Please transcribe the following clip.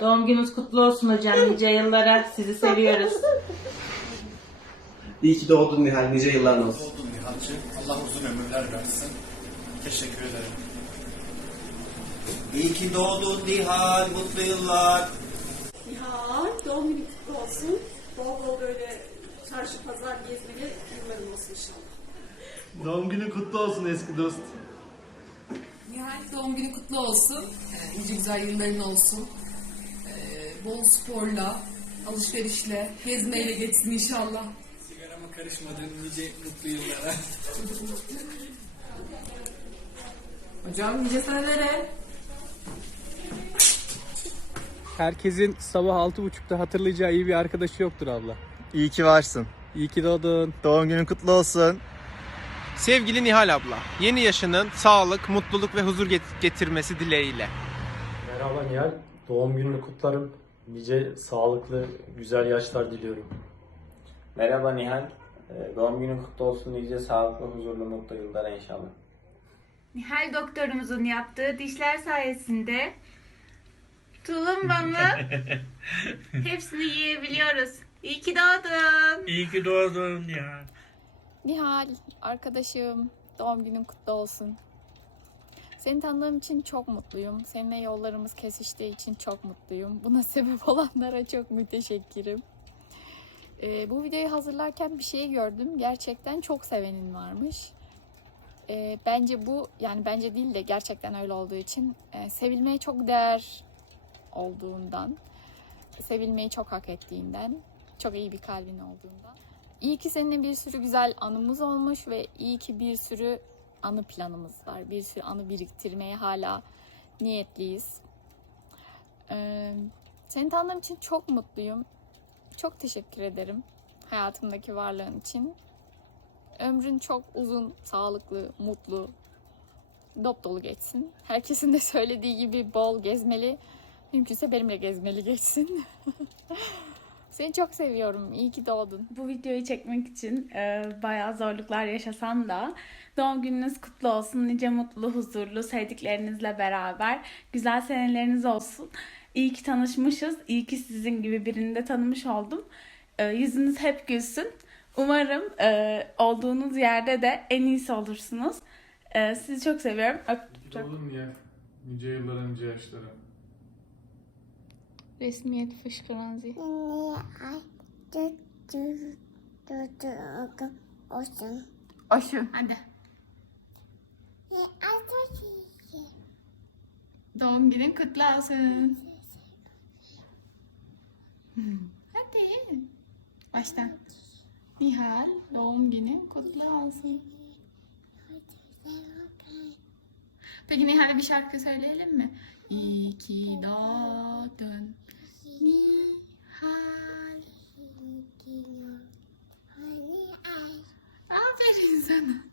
Doğum gününüz kutlu olsun hocam. Nice yıllara sizi seviyoruz. İyi ki doğdun Nihal. Nice yıllar olsun. Oldun Nihal'cığım. Allah uzun ömürler versin. Teşekkür ederim. İyi ki doğdun Nihal, mutlu yıllar. Nihal, doğum günün kutlu olsun. Bol bol böyle çarşı pazar gezmeli yılların olsun inşallah. Doğum günün kutlu olsun eski dost. Nihal doğum günü kutlu olsun. Ee, nice güzel yılların olsun. Bol sporla, alışverişle, gezmeyle geçsin inşallah. Sigarama karışmadığın nice mutlu yıllara. Hocam nice senelere. Herkesin sabah 6.30'da hatırlayacağı iyi bir arkadaşı yoktur abla. İyi ki varsın. İyi ki doğdun. Doğum günün kutlu olsun. Sevgili Nihal abla, yeni yaşının sağlık, mutluluk ve huzur get- getirmesi dileğiyle. Merhaba Nihal. Doğum gününü kutlarım. Nice sağlıklı, güzel yaşlar diliyorum. Merhaba Nihal. Ee, Doğum günün kutlu olsun. Nice sağlıklı, huzurlu, mutlu yıllara inşallah. Nihal doktorumuzun yaptığı dişler sayesinde tulumbanı hepsini yiyebiliyoruz. İyi ki doğdun. İyi ki doğdun ya. Nihal, arkadaşım, doğum günün kutlu olsun. Seni tanıdığım için çok mutluyum. Seninle yollarımız kesiştiği için çok mutluyum. Buna sebep olanlara çok müteşekkirim. Ee, bu videoyu hazırlarken bir şey gördüm. Gerçekten çok sevenin varmış. Ee, bence bu, yani bence değil de gerçekten öyle olduğu için e, sevilmeye çok değer olduğundan, sevilmeyi çok hak ettiğinden, çok iyi bir kalbin olduğundan. İyi ki seninle bir sürü güzel anımız olmuş ve iyi ki bir sürü anı planımız var. Bir sürü anı biriktirmeye hala niyetliyiz. Ee, seni tanıdığım için çok mutluyum. Çok teşekkür ederim hayatımdaki varlığın için. Ömrün çok uzun, sağlıklı, mutlu, dop dolu geçsin. Herkesin de söylediği gibi bol gezmeli, mümkünse benimle gezmeli geçsin. Seni çok seviyorum. İyi ki doğdun. Bu videoyu çekmek için e, bayağı zorluklar yaşasam da doğum gününüz kutlu olsun. Nice mutlu, huzurlu, sevdiklerinizle beraber güzel seneleriniz olsun. İyi ki tanışmışız. İyi ki sizin gibi birini de tanımış oldum. E, yüzünüz hep gülsün. Umarım e, olduğunuz yerde de en iyisi olursunuz. E, sizi çok seviyorum. Öptüm. Doğdun ya. Nice yıllara, nice yaşlara. Resmiyet fışkıran zih. Aşı. Hadi. Doğum günün kutlu olsun. Hadi. Baştan. Nihal, doğum günün kutlu olsun. Peki Nihal'e bir şarkı söyleyelim mi? İyi ki doğdun. Aferin sana.